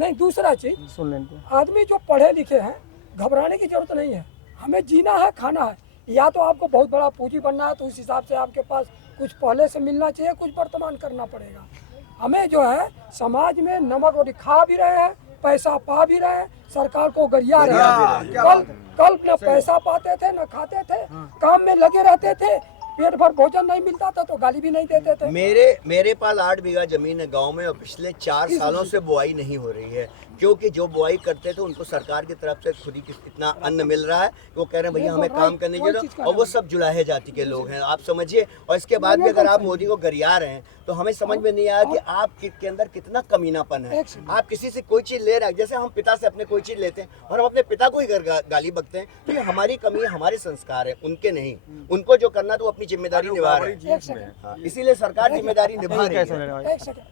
नहीं, दूसरा चीज सुन लेंगे। आदमी जो पढ़े लिखे हैं घबराने की जरूरत नहीं है। हमें जीना है, खाना है। या तो आपको बहुत बड़ा पूंजी बनना है तो उस हिसाब से आपके पास कुछ पहले से मिलना चाहिए, कुछ वर्तमान करना पड़ेगा। हमें जो है समाज में नमक रोटी खा भी रहे हैं, पैसा पा भी रहे हैं, सरकार को गरिया रहे हैं। कल न पैसा पाते थे न खाते थे, काम में लगे रहते थे, पेट भर भोजन नहीं मिलता था तो गाली भी नहीं देते थे। मेरे पास 8 बीघा जमीन है गांव में और पिछले 4 सालों से बुआई नहीं हो रही है, क्योंकि जो बुआई करते थे उनको सरकार की तरफ से खुद ही इतना अन्न मिल रहा है, वो कह रहे हैं भैया हमें काम करने की जरूरत, और वो सब जुलाहे जाति के लोग हैं, आप समझिए। और इसके बाद भी अगर आप मोदी को गरिया रहे हैं तो हमें समझ में नहीं आया कि आप के अंदर कितना कमीनापन है। आप किसी से कोई चीज ले रहे हैं, जैसे हम पिता से अपने कोई चीज लेते हैं और हम अपने पिता को ही गाली बकते हैं, तो ये हमारी कमी है, हमारे संस्कार है, उनके नहीं। उनको जो करना तो अपनी जिम्मेदारी निभा रहे हैं, इसीलिए सरकार जिम्मेदारी निभा रही है। एक सेकंड,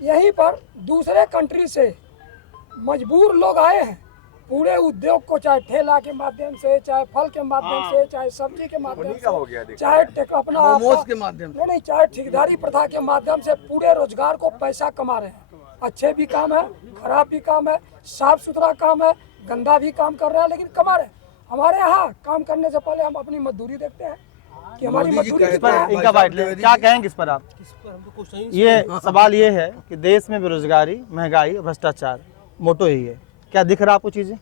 यहीं पर दूसरे कंट्री से मजबूर लोग आए हैं, पूरे उद्योग को चाहे ठेला के माध्यम से, चाहे फल के माध्यम से, चाहे सब्जी के माध्यम से, चाहे अपना मोमोज के माध्यम से, नहीं चाहे ठेकेदारी प्रथा के माध्यम से पूरे रोजगार को पैसा कमा रहे हैं। अच्छे भी काम है, खराब भी काम है, साफ सुथरा काम है, गंदा भी काम कर रहे हैं, लेकिन कमा रहे हैं। हमारे यहाँ काम करने से पहले हम अपनी मजदूरी देखते हैं कि हमारी मजदूरी इनका बाइट ले, क्या कहेंगे इस पर आप? ये सवाल ये है कि देश में बेरोजगारी, महंगाई और भ्रष्टाचार मोटो ही है, क्या दिख रहा आपको चीजें?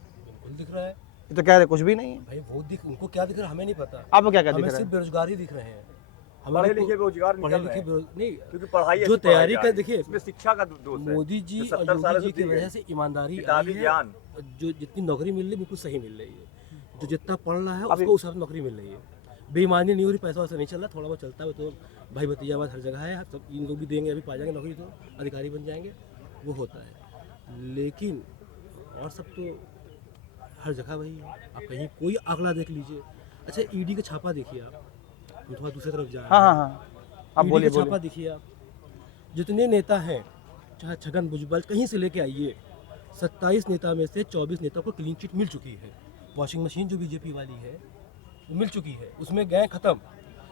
दिख रहा है, ये तो कह रहे कुछ भी नहीं है भाई। वो उनको क्या दिख रहा है हमें नहीं पता। आपको क्या दिख रहा है? सिर्फ बेरोजगारी दिख रहे हैं, पढ़े लिखे बेरोजगार निकल रहे हैं। नहीं, क्योंकि पढ़ाई जो तैयारी कर, देखिए इसमें शिक्षा का दोष है। मोदी जी और योगी जी की वजह से ईमानदारी आई है, जो जितनी नौकरी मिल रही है बिल्कुल सही मिल रही है। जो जितना पढ़ रहा है उसको उस हिसाब से नौकरी मिल रही है। बेईमानी नहीं हो रही, पैसा वैसा नहीं चल रहा, थोड़ा बहुत चलता है तो भाई भतीजावाद हर जगह है। सब इन लोग भी देंगे, अभी पा जाएंगे नौकरी तो अधिकारी बन जाएंगे, वो होता है। लेकिन और सब तो हर जगह वही है। आप कहीं कोई आंकड़ा देख लीजिए। अच्छा, ईडी का छापा देखिए आप, थोड़ा दूसरी तरफ जा रहा है। हाँ, आप बोलिए। छापा देखिए आप, जितने नेता हैं, चाहे छगन भुजबल कहीं से लेके आइए, 27 नेता में से 24 नेता को क्लीन चिट मिल चुकी है। वॉशिंग मशीन जो बीजेपी वाली है वो मिल चुकी है, उसमें गए खत्म।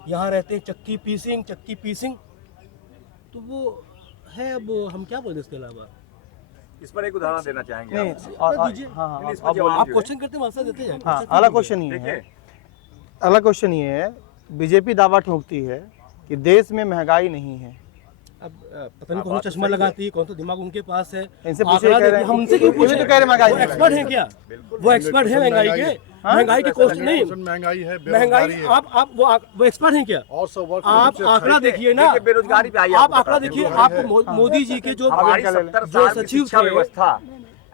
यहाँ रहते हैं चक्की पीसिंग, तो वो है। अब हम क्या बोले इसके अलावा? इस पर एक उदाहरण देना चाहेंगे आप? आप क्वेश्चन करते हैं, आंसर देते हैं। अगला क्वेश्चन ये है, अगला क्वेश्चन ये है, बीजेपी दावा ठोकती है कि देश में महंगाई नहीं है। अब पता नहीं कौन सा चश्मा लगाती है, कौन सा दिमाग उनके पास है। इनसे पूछे, हम उनसे क्यों पूछे? तो कह रहे महंगाई, वो एक्सपर्ट है क्या? वो एक्सपर्ट है महंगाई के? महंगाई के क्वेश्चन नहीं, महंगाई है, महंगाई। आप वो एक्सपर्ट हैं क्या? आप आंकड़ा देखिए ना, बेरोजगारी पे आइए, आप आंकड़ा देखिए। आपको मोदी जी के जो सचिव व्यवस्था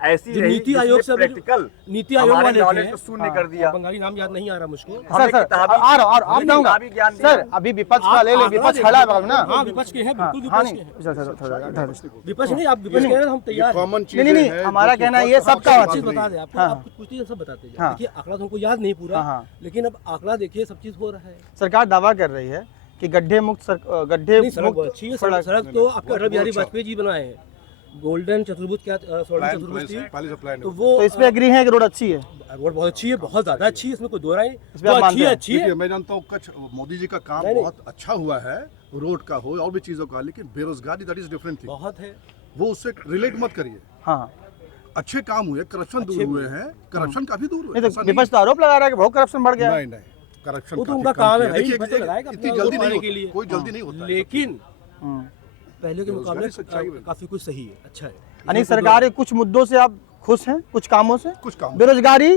ऐसी जो नीति आयोग से प्रैक्टिकल नीति आयोग वाले नॉलेज को शून्य कर दिया। बंगाली नाम याद नहीं आ रहा मुझको। सर अभी विपक्ष का ले ले, विपक्ष खड़ा है ना। हाँ, विपक्ष के हैं, बिल्कुल विपक्ष के हैं। विपक्ष नहीं, आप विपक्ष कह रहे हैं, हम तैयार हैं। नहीं, हमारा कहना ये सबका चीज बता दें आपको, आप कुछ पूछिए सब बताते हैं। देखिए आंकड़ा तो हमको याद नहीं पूरा, लेकिन अब आंकड़ा देखिए, सब चीज हो रहा है। सरकार दावा कर रही है कि गड्ढे मुक्त सड़क अच्छी है। सड़क तो आपके अटल बिहारी वाजपेयी जी बनाए हैं। गोल्डन चतुर्भुज, क्या स्वर्ण चतुर्भुज थी, तो वो तो इसमें एग्री है कि रोड अच्छी है? रोड बहुत अच्छी है, बहुत ज्यादा अच्छी है, इसमें कोई दो राय नहीं। अच्छी है। मैं जानता हूँ कच्छ मोदी जी का काम बहुत अच्छा हुआ है, रोड का हो और भी चीजों का, लेकिन बेरोजगारी दैट इज डिफरेंट थिंग, बहुत है। वो उससे रिलेट मत करिए। हाँ, अच्छे काम हुए, करप्शन दूर हुए हैं, करप्शन काफी दूर हुए। नहीं तो विपक्ष तो आरोप लगा रहा है कि बहुत करप्शन बढ़ गया। नहीं, करप्शन वो तो उनका काम है, देखिए इतनी जल्दी नहीं, कोई जल्दी नहीं होता, लेकिन पहले के मुकाबले काफी कुछ सही है, अच्छा है। यानी सरकार के कुछ मुद्दों से आप खुश हैं, कुछ कामों से? कुछ काम, बेरोजगारी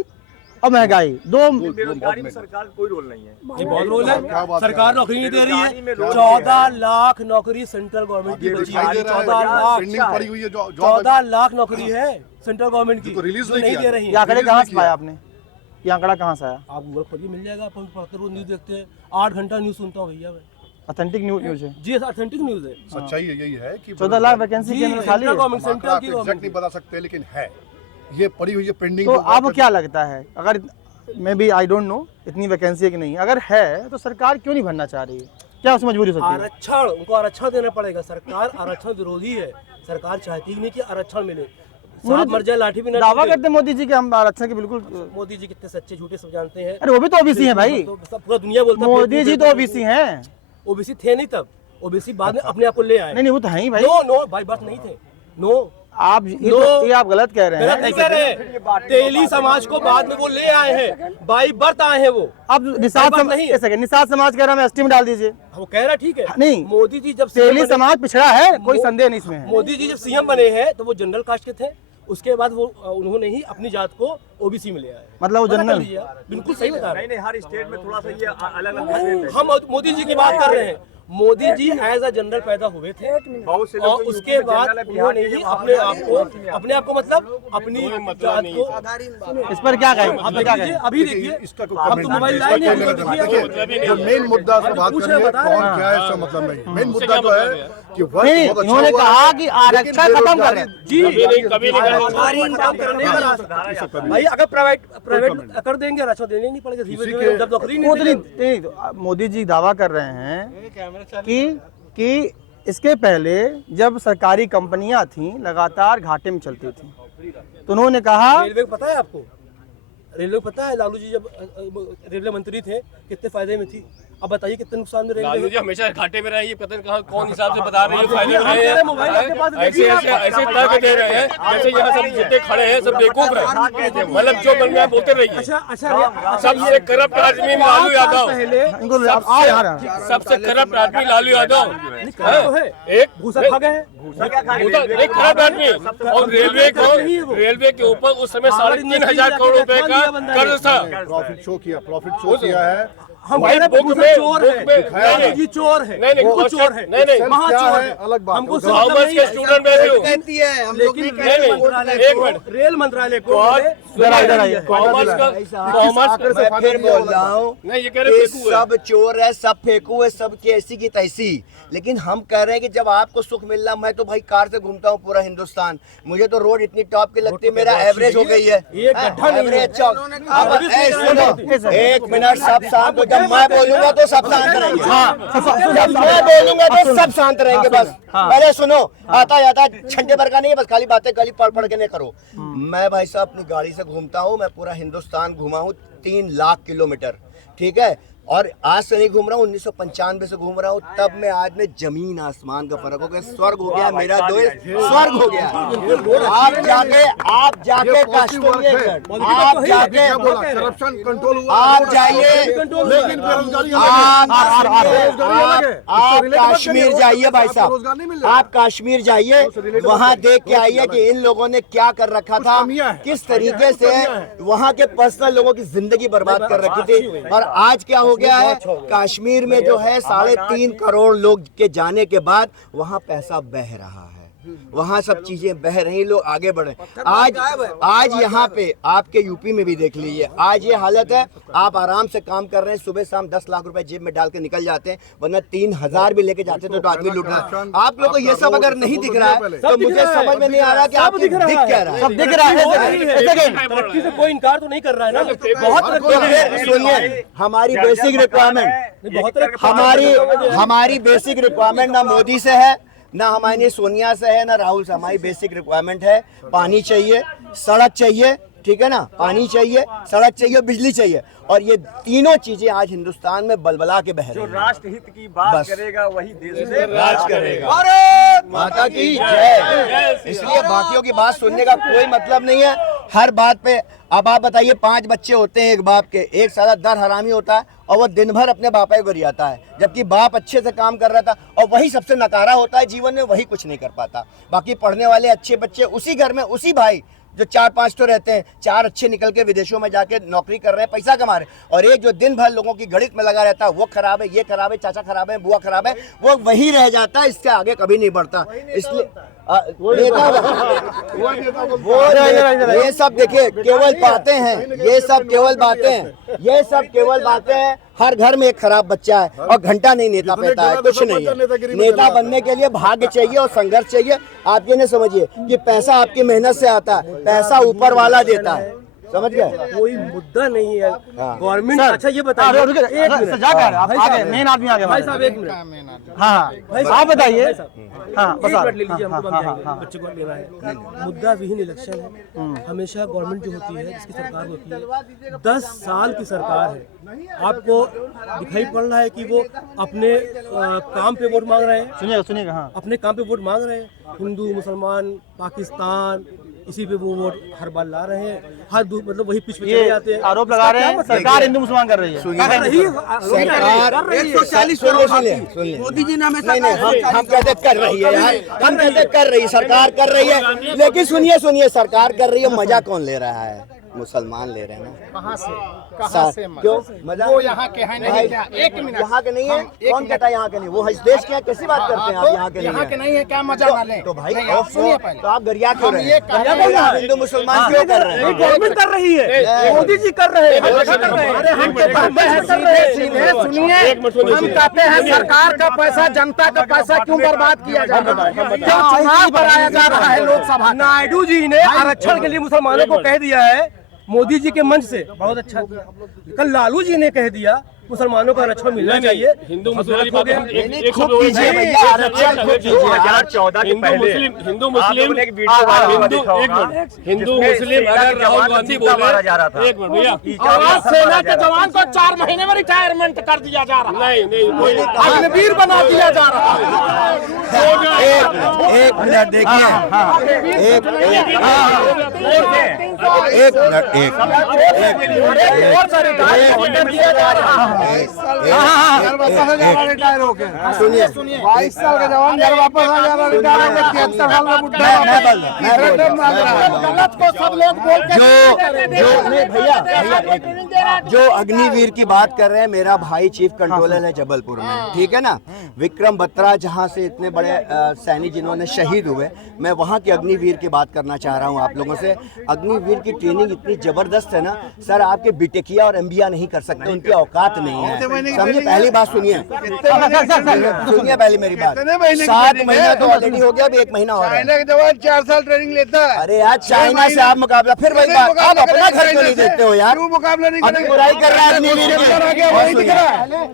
और महंगाई दो। बेरोजगारी में सरकार कोई रोल नहीं है, ये बहुत रोल है। सरकार नौकरी नहीं दे रही है। 14 लाख नौकरी सेंट्रल गवर्नमेंट की बची है। 14 लाख नौकरी है सेंट्रल गवर्नमेंट की, रिलीज नहीं दे रही है। ये आंकड़े कहाँ से पाया आपने? ये आंकड़ा कहाँ से आया? आप गूगल खोलिए, मिल जाएगा। अपन पढ़ते रोज न्यूज देखते हैं, 8 घंटा न्यूज सुनता हूँ भैया मैं। ऑथेंटिक न्यूज है जी, ऑथेंटिक न्यूज है। सच्चाई यही है कि 14 लाख वैकेंसी के अंदर खाली है। गवर्नमेंट सेंट्रल की एग्जैक्ट नहीं बता सकते, लेकिन है, ये पड़ी हुई है पेंडिंग। तो आपको क्या लगता है, अगर maybe I don't know इतनी वैकेंसी है कि नहीं, अगर है तो सरकार क्यों नहीं भरना चाह रही है? क्या उसमें मजबूरी हो सकती है? आरक्षण, उनको आरक्षण देना पड़ेगा। सरकार आरक्षण विरोधी है, सरकार चाहती नहीं कि आरक्षण मिले। मर जाए लाठी भी ना। दावा करते मोदी जी के हम आरक्षण के बिल्कुल। मोदी जी कितने सच्चे झूठे सब जानते हैं। अरे वो भी तो ओबीसी हैं भाई, पूरा दुनिया बोलता है मोदी जी तो ओबीसी हैं। ओबीसी थे नहीं तब, ओबीसी बाद में अपने आप को ले आए। नहीं, वो तो है ही भाई। नो भाई, बात नहीं थे। नो, आप ये आप गलत कह रहे गलत हैं। नहीं कह रहे हैं। तेली समाज को बाद में वो ले आए हैं, बाई बर्थ आए हैं वो। अब निषाद बात नहीं है। समाज, निषाद समाज कह रहा है एसटी में डाल दीजिए। वो कह रहा ठीक है, नहीं। मोदी जी जब तेली CM बने- समाज पिछड़ा है, कोई संदेह नहीं इसमें है। मोदी जी जब सीएम बने हैं तो वो जनरल कास्ट के थे, उसके बाद वो उन्होंने ही अपनी जात को ओबीसी में ले आए। मतलब वो पता कर जनरल, लीजिए आप, बिल्कुल सही बता रहे नहीं नहीं, हर स्टेट में थोड़ा सा ये अलग अलग हैं। हम मोदी जी की बात कर रहे हैं। Modi ji as a general पैदा हुए थे बहुत से और लोग तो उसके यूपी में बाद जनरल है, बिहार उन्होंने के ही जब अपने आप को मतलब अपनी जात को। इस पर क्या कहें, आप आप क्या देखिए, कहें? अभी देखिए, इसका कोई हम comment तो नहीं, मोबाइल इसका लाए नहीं, कोई हम तो लेना देखिए। देखिए, जो मेन मुद्दा से बात पूछ कर रहे रहे हैं बता रहे कौन हैं। क्या है इसका मतलब नहीं। मेन मुद्दा जो है कि वर्क नहीं, बहुत अच्छा इन्होंने हुआ कहा है, कि लेकिन आरक्षण खत्म कर रहे हैं। जी कभी नहीं काम करने का रास्ता भाई, अगर प्राइवेट कर देंगे राशन देने नहीं पड़ेगा, धीरे धीरे जब नौकरी वो नहीं तो देंगे। नहीं, तो मोदी जी दावा कर रहे हैं कि इसके पहले जब सरकारी कंपनियां थीं लगातार घाटे में चलती थी, तो उन्होंने कहा रेलवे को पता है आपको, रेलवे को पता है लालू जी जब रेलवे मंत्री थे कितने फायदे में थी। अब बताइए कितने नुकसान में लालू रेलवे। जी हमेशा घाटे में रहे, ये पता नहीं कहाँ कौन हिसाब से बता रहे हैं, फायदे में रहे मेरे मोबाइल आपके पास हैं। ऐसे देखिए ऐसे ऐसे तर्क दे रहे हैं जैसे यहाँ सब जितने खड़े हैं सब बेवकूफ हैं, मतलब जो बन गया बोलते रहिए। अच्छा सबसे करप्ट आदमी लालू यादव, पहले इनको आ यार सबसे करप्ट आदमी लालू यादव तो है, एक भूसा खा गए हैं। एक खराब आदमी। और रेलवे के ऊपर उस समय 3,500 करोड़ रुपए का कर्ज था। प्रॉफिट शो किया है। हम भाई कह रहे हैं बुक भूसा में- चोर है, बुक में- लालू जी चोर है, नहीं, वो चोर है, नहीं, नहीं, महाचोर है, अलग बात है। हमको वो मतलब कॉमर्स नहीं के है। स्टूडेंट में भी हूँ। कहती है हम लोग भी लेकिन नहीं, रेल नहीं, मंत्रालय एक को, मिनट। रेल मंत्रालय को कौन- इधर आइए। कॉमर्स का कॉमर्स मैं फिर बोल रहा हूँ नहीं, ये कह रहे ये फेंकू है। सब चोर है, सब फेंकू है, सब की ऐसी की तैसी। लेकिन हम कह रहे हैं कि जब आपको सुख मिल रहा, मैं तो भाई कार से घूमता हूँ पूरा हिंदुस्तान, मुझे तो रोड इतनी टॉप की लगती है, मेरा एवरेज हो गई है। ये गड्ढा नहीं है। एवरेज चौक। अब सुनो, एक मिनट सब शांत हो, जब मैं बोलूंगा तो सब शांत रहेंगे। जब मैं बोलूंगा तो सब शांत रहेंगे। बस पहले सुनो, आता जाता छंटे भर का नहीं है, बस खाली बातें खाली पढ़ पढ़ के नहीं करो। मैं भाई साहब अपनी गाड़ी से घूमता हूँ, मैं पूरा हिंदुस्तान घूमा हूँ 3 लाख किलोमीटर, ठीक है। और आज से नहीं घूम रहा हूँ, 1995 से घूम रहा हूँ, तब में आज में जमीन आसमान का फर्क हो गया, स्वर्ग हो गया मेरा दोस्त, स्वर्ग हो गया। आप जाके कश्मीर, आप जाके क्या बोला, करप्शन कंट्रोल हुआ, आप जाइए, लेकिन बेरोजगारी आप कश्मीर जाइए भाई साहब, आप कश्मीर जाइए, वहाँ देख के आइए कि इन लोगों ने क्या कर रखा था, किस तरीके से वहाँ के पर्सनल लोगों की जिंदगी बर्बाद कर रखी थी। और आज क्या हो गया है, कश्मीर में जो है 3.5 करोड़ लोग के जाने के बाद वहाँ पैसा बह रहा है, वहाँ सब चीजें बह रही, लोग आगे बढ़े। आज यहाँ पे आपके यूपी में भी देख लीजिए, आज ये हालत है। आप आराम से काम कर रहे हैं, सुबह शाम 10 लाख रुपए जेब में डाल के निकल जाते हैं, वरना 3,000 भी लेके जाते तो आदमी लूट रहा है। आप लोगों को ये सब अगर नहीं दिख रहा है तो मुझे समझ में नहीं आ रहा कि आप दिख क्या रहा है। सब दिख रहा है। तरक्की से कोई इनकार तो नहीं कर रहा है ना, बहुत तो फिर सुनिए, हमारी बेसिक रिक्वायरमेंट, बहुत हमारी बेसिक रिक्वायरमेंट ना मोदी से है, ना हमारी सोनिया से है, ना राहुल से। हमारी बेसिक रिक्वायरमेंट है, पानी चाहिए, सड़क चाहिए, ठीक है ना, पानी चाहिए, सड़क चाहिए, बिजली चाहिए। और ये तीनों चीजें आज हिंदुस्तान में बलबला के बह रही जो हैं। राष्ट्र हित की बात बस। करेगा वही देश में राज करेगा। भारत माता की जय। इसलिए बाकियों की बात सुनने का कोई मतलब नहीं है, हर बात पे। अब आप बताइए, 5 बच्चे होते हैं एक बाप के, एक साला दर हरामी होता है और वो दिन भर अपने बापा को गरियाता है, जबकि बाप अच्छे से काम कर रहा था और वही सबसे नकारा होता है जीवन में, वही कुछ नहीं कर पाता। बाकी पढ़ने वाले अच्छे बच्चे उसी घर में, उसी भाई जो 4-5 तो रहते हैं, 4 अच्छे निकल के विदेशों में जाके नौकरी कर रहे हैं, पैसा कमा रहे हैं, और एक जो दिन भर लोगों की गणित में लगा रहता है, वो खराब है, ये खराब है, चाचा खराब है, बुआ खराब है, वो वही रह जाता है, इससे आगे कभी नहीं बढ़ता। इसलिए ये सब देखिए केवल बातें हैं, ये सब केवल बातें हैं, ये सब केवल बातें हैं। हर घर में एक खराब बच्चा है और घंटा नहीं नेता पैदा है, कुछ नहीं है। नेता बनने के लिए भाग्य चाहिए और संघर्ष चाहिए। आप ये नहीं समझिए कि पैसा आपकी मेहनत से आता है, पैसा ऊपर वाला देता है। समझ गए? कोई मुद्दा नहीं है गवर्नमेंट। सर, अच्छा ये हाँ, बताइए, रुकिए, एक सर, मिनट। जा कर आप भाई आगे साहब, मेन आदमी आगे भाई हमारे। साहब एक मिनट, हाँ आप बताइए। हाँ बस एक आप- मिनट ले लीजिए, हाँ, हमको हाँ, हम हाँ, जाएंगे, हाँ। बच्चे को लेना है। मुद्दा विहीन इलेक्शन है। हमेशा गवर्नमेंट जो होती है, जिसकी सरकार होती है, 10 साल की सरकार है, आपको दिखाई पड़ रहा है कि वो अपने काम पे वोट मांग रहे हैं, सुनिएगा हाँ। अपने काम पे वोट मांग रहे हैं। हिंदू, मुसलमान, पाकिस्तान, इसी पे वो वोट हर बार ला रहे हैं। हर मतलब वही पिछ पे चले ये जाते हैं। आरोप लगा रहे हैं सरकार हिंदू मुसलमान कर रही है। सरकार 140 करोड़ सुनिए मोदी जी ने हमें नहीं हम कहते कर रही है यार, हम कहते कर रही है, सरकार कर रही है, लेकिन सुनिए सरकार कर रही है, मजा कौन ले रहा है? मुसलमान ले रहे हैं ना। कहाँ से क्यों मजा? वो यहाँ के हैं नहीं क्या? एक मिनट, यहाँ के नहीं है। कौन कहता है यहाँ के नहीं? वो इस देश के हैं, कैसी बात करते हैं आप? यहाँ के यहाँ के नहीं नहीं है क्या? मजा ना ले। तो भाई नहीं, आप सुनिए पहले। तो आप गरिया क्यों रहे ये कह रहे हैं, हैं? हिंदू मुसलमान क्यों कर रहे हैं? गवर्नमेंट कर रही है, मोदी जी कर रहे हैं। अरे हम तो कहते हैं सुनिए हम कहते हैं सरकार का पैसा, जनता का पैसा क्यों बर्बाद किया जा रहा है? क्यों चुनाव कराया जा रहा है लोकसभा? नायडू जी ने आरक्षण के लिए मुसलमानों को कह दिया है मोदी जी के मंच से, बहुत अच्छा किया। कल लालू जी ने कह दिया मुसलमानों का आरक्षण मिलना चाहिए। हिंदू मुस्लिम हो गया। खूब कीजिए भैया, आरक्षण खूब कीजिए। 2014 के पहले हिंदू मुस्लिम एक वीडियो वायरल हुआ देखा होगा, हिंदू मुस्लिम अगर राहुल गांधी बोल मारा जा रहा था। एक मिनट भैया, और आज सेना के जवान को 4 महीने में रिटायरमेंट कर दिया जा रहा है, नहीं कोई अग्निवीर बना दिया जा रहा है। एक मिनट देखिए, एक सुनिए 22 साल का जवान घर वापस आ जा रहा है, रिटायर हो गया, 73 साल का बुढ़ा गलत को सब लोग बोल के जो अग्निवीर की बात कर रहे हैं, मेरा भाई चीफ कंट्रोलर है जबलपुर में, ठीक है ना? विक्रम बत्रा जहां से इतने बड़े सैनिक जिन्होंने शहीद हुए, मैं वहां के अग्निवीर की बात करना चाह रहा हूं आप लोगों से। अग्निवीर की ट्रेनिंग इतनी जबरदस्त है ना सर, आपके बीटेकिया और एमबीए नहीं कर सकते, उनकी औकात नहीं है। समझिए, पहली बात सुनिए पहले मेरी बात। 7 महीना तो ऑलरेडी हो गया, अभी 1 महीना और है। के जवान 4 साल ट्रेनिंग लेता है। अरे यार चाइना से आप मुकाबला, फिर वही बात, आप अपना घर क्यों नहीं देखते हो यार? मुकाबला नहीं अपनी बुराई कर रहा है अग्निवीर की।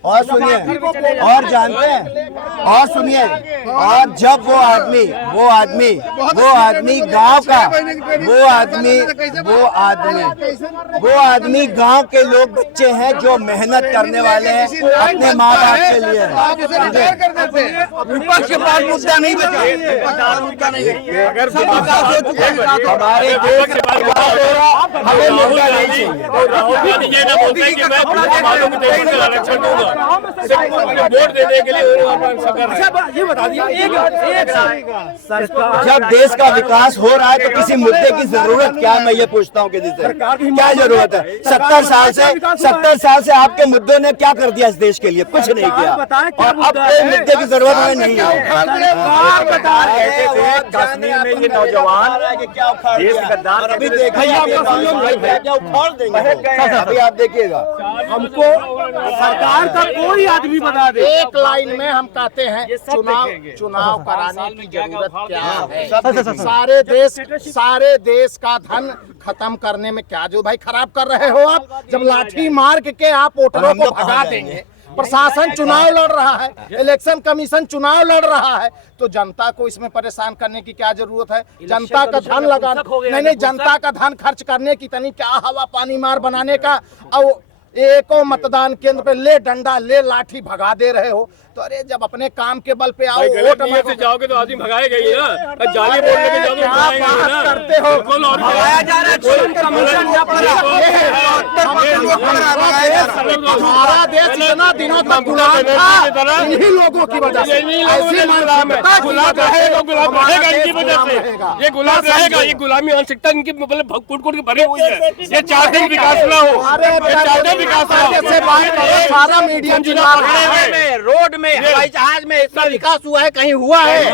और सुनिए और जानते हैं, और सुनिए, और जब वो आदमी गांव का, वो आदमी गांव के लोग बच्चे हैं जो मेहनत करने वाले हैं अपने माँ बाप के लिए। विपक्ष के पास मुद्दा नहीं बचा, अगर हमारे देश हमें मुद्दा नहीं चाहिए। राहुल गांधी ये ना बोलते हैं कि मैं मुसलमानों को देश में आरक्षण दूंगा, सिर्फ वोट देने के लिए वो अपना सरकार। ये बता दिया एक सरकार, जब देश का विकास हो रहा है तो किसी मुद्दे की जरूरत क्या है? मैं ये पूछता हूँ किसी से, क्या जरूरत है? 70 साल से आपके मुद्दों ने क्या कर दिया इस देश के लिए? कुछ नहीं किया, और अब कोई मुद्दे की जरूरत हमें नहीं है। कश्मीर में ये नौजवान क्या उखाड़ देश दिया? गद्दार और अभी देखिए क्या उखाड़ देंगे, अभी आप देखिएगा। हमको सरकार का कोई आदमी बता दे। एक लाइन में हम कहते हैं चुनाव कराने की जरूरत क्या है? सारे देश का धन खत्म करने में क्या जो भाई खराब कर रहे हो आप? जब लाठी मार के आप वोटरों को भगा देंगे, प्रशासन चुनाव लड़ रहा है, इलेक्शन कमीशन चुनाव लड़ रहा है, तो जनता को इसमें परेशान करने की क्या जरूरत है? जनता का धन लगाना नहीं, जनता का धन खर्च करने की तनी क्या हवा पानी मार बनाने का, और एको मतदान केंद्र पे ले डंडा ले लाठी भगा दे रहे हो। तो अरे जब अपने काम के बल पे आओ, गलत नियत से जाओगे तो आदमी भगाएगा ही ना, जाली बोल लेके जाओगे तो भगाएगा ना। करते हो भगाया जा रहा है। हमारा देश इतना दिनों तक गुलाम था इन्हीं लोगों की वजह से। ऐसी मानसिकता गुलाम रहेगा, गुलाम रहेगा इनकी वजह से, ये गुलाम रहेगा, ये गुलामी मानसिकता इनकी मतलब कूट कूट के भरी हुई है। ये चाहते हैं विकास ना हो, ये चाहते हैं विकास ना हो। सारा मीडिया रोड में, हवाई जहाज में इतना विकास हुआ है, कहीं हुआ है?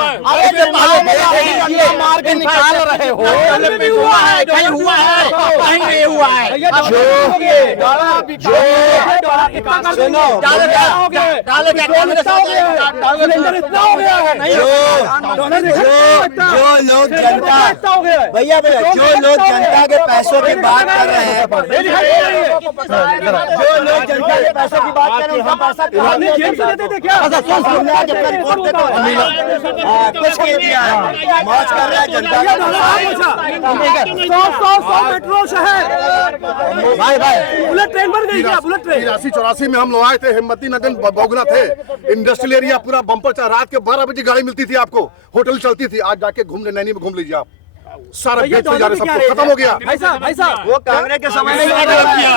मार के निकाल रहे हो, हुआ है, कहीं हुआ है? कहीं नहीं हुआ है। जो लोग जनता भैया जो लोग जनता के पैसों की बात कर रहे हैं, जो लोग जनता के पैसों की बात कर रहे हैं, उनका पैसा कुछ नहीं दिया है, मौज कर रहा है जनता मेट्रो शहर भाई भाई बुलेट ट्रेन बन गई क्या? बुलेट ट्रेन 83-84 में हम लोग आए थे, हिम्मती नगर बोगना थे, इंडस्ट्रियल एरिया पूरा बम्पर था। रात के 12 बजे गाड़ी मिलती थी आपको, होटल चलती थी। आज जाके घूम ले, नैनी में घूम लीजिए आप, सारा बेच जा रहे, सब कुछ खत्म हो गया। भाई साहब वो कांग्रेस के समय में बना दिया,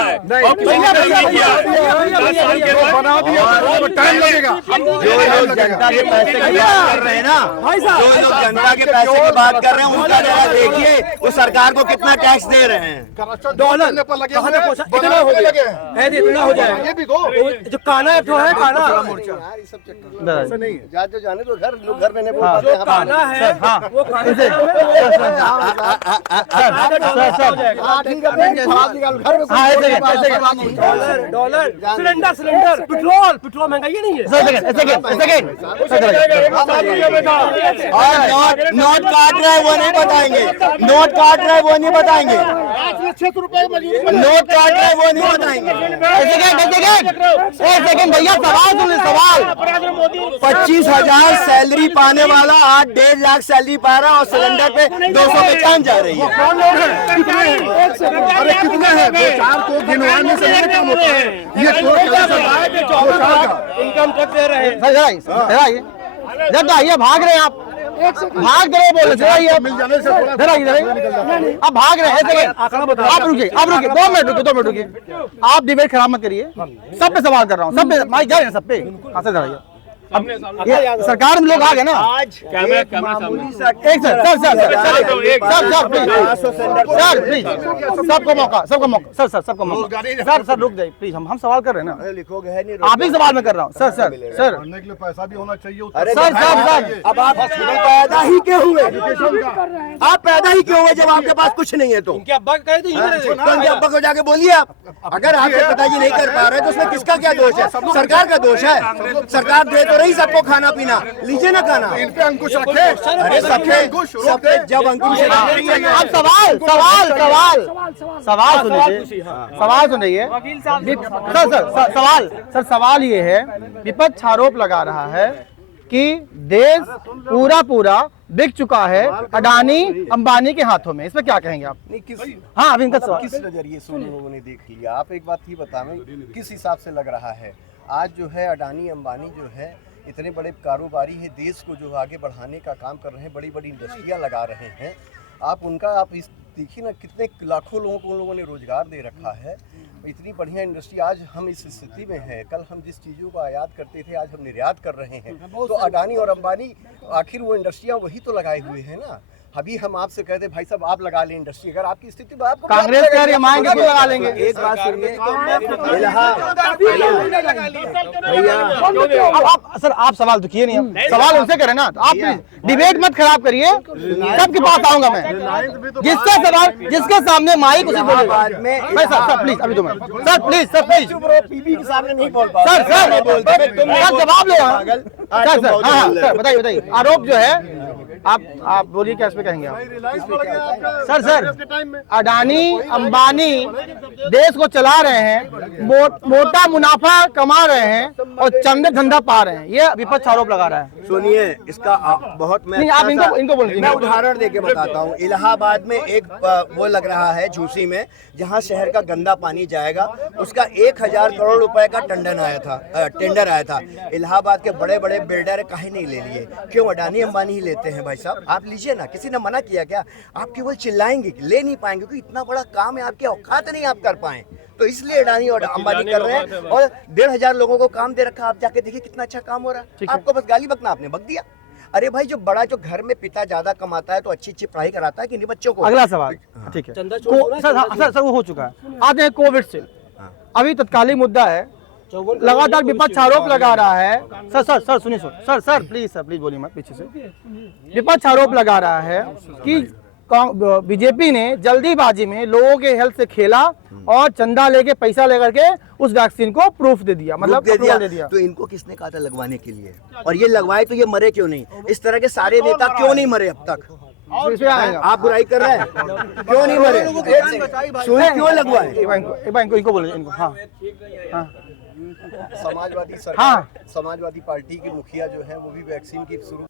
टाइम लगेगा। जो लोग जनता के पैसे की बात कर रहे हैं ना, जो लोग जनता के पैसे की बात कर रहे हैं, उनका जरा देखिए वो सरकार को कितना टैक्स दे रहे हैं। डॉलर पर लगे कहाँ पे पहुंचा? इतना हो गया है, इतना हो जाएगा। ये भी दो जो काना है तो है काना, नहीं जो जाने तो घर लेने जो काना है वो खाने से डॉलर सिलेंडर पेट्रोल महंगाई नहीं है। और नोट काट रहे हैं वो नहीं बताएंगे, नोट काट रहे हैं वो नहीं बताएंगे, नोट काट रहे हैं वो नहीं बताएंगे। एक सेकंड भैया, सवाल सुन, सवाल 25,000 सैलरी पाने वाला आज 1.5 लाख सैलरी पा रहा है और सिलेंडर पे 200 में जान जा रही है। अरे कितने हैं? 4 को गिनवाने से नहीं काम होता है। ये इनकम टैक्स दे रहे हैं। जब आइए, भाग रहे हैं आप, भाग रहे बोल रहे आइए, मिल जाने से थोड़ा अब भाग रहे हैं। आप रुकिए 2 मिनट रुकिए, आप डिबेट खराब मत करिए। सब पे सवाल कर रहा हूँ, सब पे माइक जा रहे हैं, सब पे हासिल कराइए। अब ये सरकार में लोग आ गए ना। आज एक सर प्लीज, सबको मौका सर रुक जाइए प्लीज, हम सवाल कर रहे हैं ना, लिखोगे है नहीं, आप ही सवाल मैं कर रहा हूँ। सर पढ़ने के लिए पैसा भी होना चाहिए। अरे सर अब आप पैदा ही क्यों हुए? आप पैदा ही क्यों हुए जब आपके पास कुछ नहीं है? तो इनके अब्बा कहे थे उनके अब्बा को जाके बोलिए आप, अगर आपके पिताजी नहीं कर पा रहे तो उसमें किसका क्या दोष है? सरकार का दोष है। सरकार दे तो रही सबको खाना पीना, लीजिए ना खाना। इन पे अंकुश रखे। अरे सबके जब अंकुश अब सवाल सुनिए। सवाल ये है, विपक्ष आरोप लगा रहा है कि देश पूरा बिक चुका है अडानी अंबानी के हाथों में, इस पर क्या कहेंगे आप? हाँ, अब इनका सवाल किस नजरिए से उन लोगों ने देख लिया? आप एक बात ही बताएं, किस हिसाब से लग रहा है आज जो है अडानी अंबानी जो है इतने बड़े कारोबारी है, देश को जो आगे बढ़ाने का काम कर रहे हैं, बड़ी बड़ी इंडस्ट्रियां लगा रहे हैं। आप इस देखिए ना, कितने लाखों लोगों को उन लोगों ने रोजगार दे रखा है। इतनी बढ़िया इंडस्ट्री, आज हम इस स्थिति में हैं। कल हम जिस चीज़ों को आयात करते थे आज हम निर्यात कर रहे हैं। तो अडानी और अंबानी आखिर वो इंडस्ट्रियां वही तो लगाए हुए हैं ना। अभी हम आपसे कहते भाई साहब आप लगा लें इंडस्ट्री, अगर आपकी स्थिति में आपको कांग्रेस कह रही है मांगे क्यों लगा लेंगे? एक बात सुनिए, सर आप सवाल तो किए नहीं, हम सवाल उनसे करें ना, तो आप डिबेट मत खराब करिए। सबके पास आऊंगा मैं, जिसके सामने माइक उसे बोले। सर प्लीज, अभी तो मैं सर प्लीज पीबी के सामने नहीं बोल पा सर जवाब लो। सर बताइए आरोप जो है, आप बोलिए क्या इस पे कहेंगे आप? सर अडानी अंबानी देश को चला रहे हैं, मोटा मुनाफा कमा रहे हैं और चंदे धंधा पा रहे हैं, ये विपक्ष आरोप लगा रहा है। सुनिए इसका बहुत मैं आप इनको बोलिए। मैं उदाहरण देके बताता हूँ। इलाहाबाद में एक वो लग रहा है झूसी में, जहाँ शहर का गंदा पानी जाएगा, उसका 1,000 करोड़ रुपए का टेंडर आया था। इलाहाबाद के बड़े बड़े बिल्डर काहे नहीं ले लिए? क्यों अडानी अंबानी ही लेते हैं? भाई साहब आप लीजिए ना, किसी ने मना किया क्या? आप केवल चिल्लाएंगे, ले नहीं पाएंगे, क्योंकि इतना बड़ा काम है, आपके औकात नहीं आप कर पाए, तो इसलिए अडानी और अंबानी कर रहे हैं। और 1,500 लोगों को काम दे रखा, आप जाके देखिए कितना अच्छा काम हो रहा है। आपको बस गाली बकना, आपने बक दिया। अरे भाई जो घर में पिता ज्यादा कमाता है तो अच्छी पढ़ाई कराता है कि नहीं बच्चों को? अगला सवाल ठीक है सर वो हो चुका है। आते हैं कोविड से, अभी तत्कालीन मुद्दा है, लगातार विपक्ष आरोप लगा रहा है। सर सुनिए सर प्लीज बोलिए मत, पीछे से। विपक्ष आरोप लगा रहा है कि बीजेपी ने जल्दीबाजी में लोगों के हेल्थ से खेला और चंदा लेके पैसा लेकर के उस वैक्सीन को प्रूफ दे दिया, मतलब दे दिया। तो इनको किसने कहा था लगवाने के लिए, और ये लगवाए तो ये मरे क्यों नहीं? इस तरह के सारे नेता क्यों नहीं मरे अब तक? आप बुराई कर रहे हैं, क्यों नहीं मरे? सुई क्यों लगवाए? इनको बोले इनको। हाँ हाँ समाजवादी सरकार, समाजवादी पार्टी की मुखिया जो है वो भी वैक्सीन की शुरू